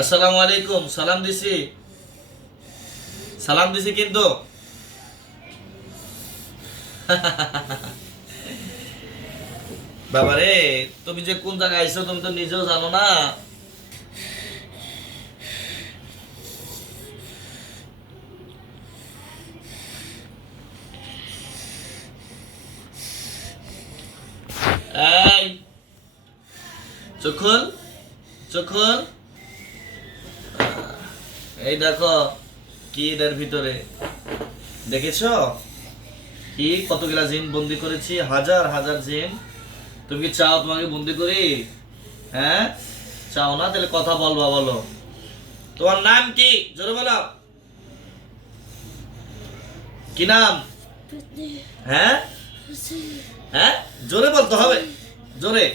আসসালামু আলাইকুম, সালাম দিছি। সালাম দিছি কিন্তু। বাবারে, তুমি যে কোন জায়গায় আইছো তুমি তো নিজেও জানো না। এই চোখল চোখল এই দেখো কি এটার ভিতরে? দেখেছ? কি কতগুলা জিন বন্দি করেছি? হাজার হাজার জিন। তুমি কি চাও তোমাকে বন্দি করি? হ্যাঁ? চাও না? তাহলে কথা বলবা বলো। তোমার নাম কি? জোরে বলো। কি নাম? হ্যাঁ? হ্যাঁ? জোরে বলতে হবে। জোরে।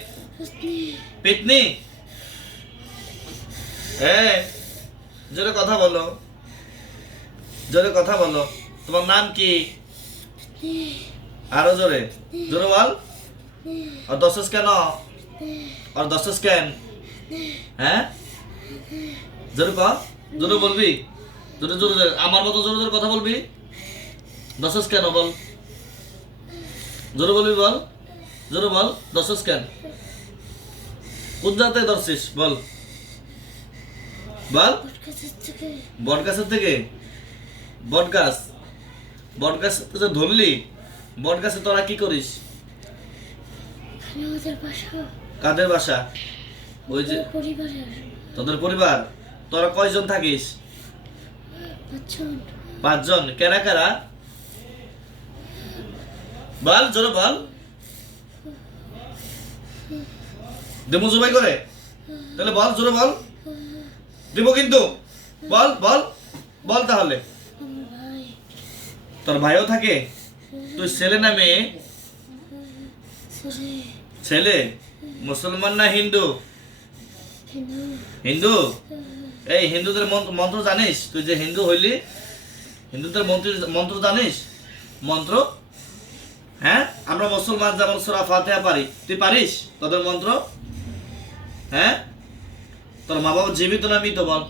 পিটনি হ্যাঁ? জোরে কথা বলো। জোরে কথা বলো। তোমার নাম কি? আরও জোরে। জোরে বল। আর দশস কেন? আর দশস কেন? হ্যাঁ? জোরে ক জোরে বলবি? জোরে জোরে জোরে। আমার মতো জোরে জোরে কথা বলবি? দশস কেন বল? জোরে বলবি বল? জোরে বল। দশস কেন? কোন জায়গায় ধরছিস বল। বল। বট গাছের থেকে। বট গাছ বট গাছ তো ধরলি বট গাছে তোরা কি করিস? কাদের বাসা? ওই যে তোদের পরিবার? তোরা কয়জন থাকিস? পাঁচজন। পাঁচজন। কেরা বল জোরে বল। দেমু জুবাই করে। তাহলে বল জোরে বল। দিব কিন্তু। বল বল বল তাহলে। তোর ভাইও থাকে? তুই ছেলে না মেয়ে? ছেলে? মুসলমান না হিন্দু? হিন্দু? এই, হিন্দুদের মন্ত্র মন্ত্র জানিস? তুই যে হিন্দু হইলি, হিন্দুদের মন্ত্র মন্ত্র জানিস? মন্ত্র? হ্যাঁ? আমরা মুসলমান যেমন সুরা ফাতেহা পারি। তুই পারিস তোদের মন্ত্র? হ্যাঁ? তোর মা বাবা জীবিত না মৃত বল?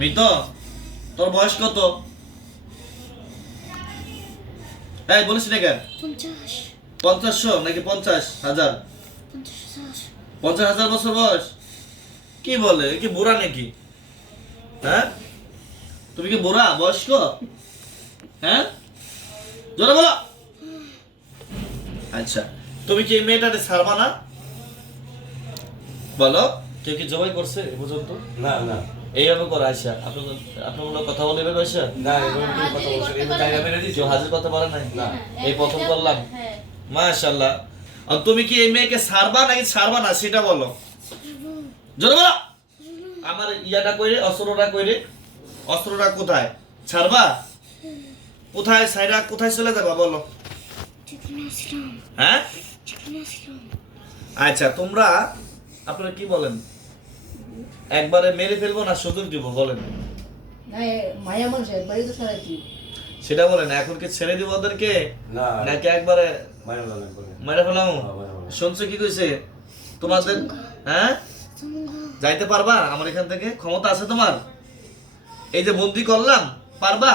মৃত। তোর বয়স কত? এই বলিস না কেন? পঞ্চাশশো নাকি পঞ্চাশ হাজার? পঞ্চাশ হাজার বছর বয়স? কি বলে? কি বুড়া নাকি? হ্যাঁ? তুমি কি বুড়া? বয়স্ক? হ্যাঁ? জোরে বলো। আচ্ছা তুমি কি মেয়েটাকে ছাড়বা না? বলো। কেউ কি জবাই করছে এ পর্যন্ত? না না। এইভাবে করে আসা আপনার আপনার কথা বলে এভাবে আসা না এভাবে কথা বলছে? কেউ হাজির করতে পারে নাই? না। এই প্রথম করলাম। হ্যাঁ মাশাল্লাহ আর তুমি কি এই মেয়েকে ছাড়বা নাকি ছাড়বা না সেটা বলো। জোরে বলো। আমার ইয়াটা কইরে অস্ত্রটা কইরে। অস্ত্রটা কোথায়? ছাড়বা? কোথায় সাইরা কোথায় চলে যাবা বলো। হ্যাঁ? আচ্ছা তোমরা আপনারা কি বলেন? একবারে মেরে ফেলব না সুযোগ দিব বলেন। না মায়া মানুষ একবারই তো সারাইছি সেটা বলেন এখন কি ছেড়ে দিব ওদেরকে? নাকি একবারে। মেরে হ্যাঁ, মেরে ফেলাম। শুনছো কি কইছে? তোমাদের হ্যাঁ? যাইতে পারবা? আমার এখান থেকে ক্ষমতা আছে তোমার? এই যে বন্দি করলাম পারবা?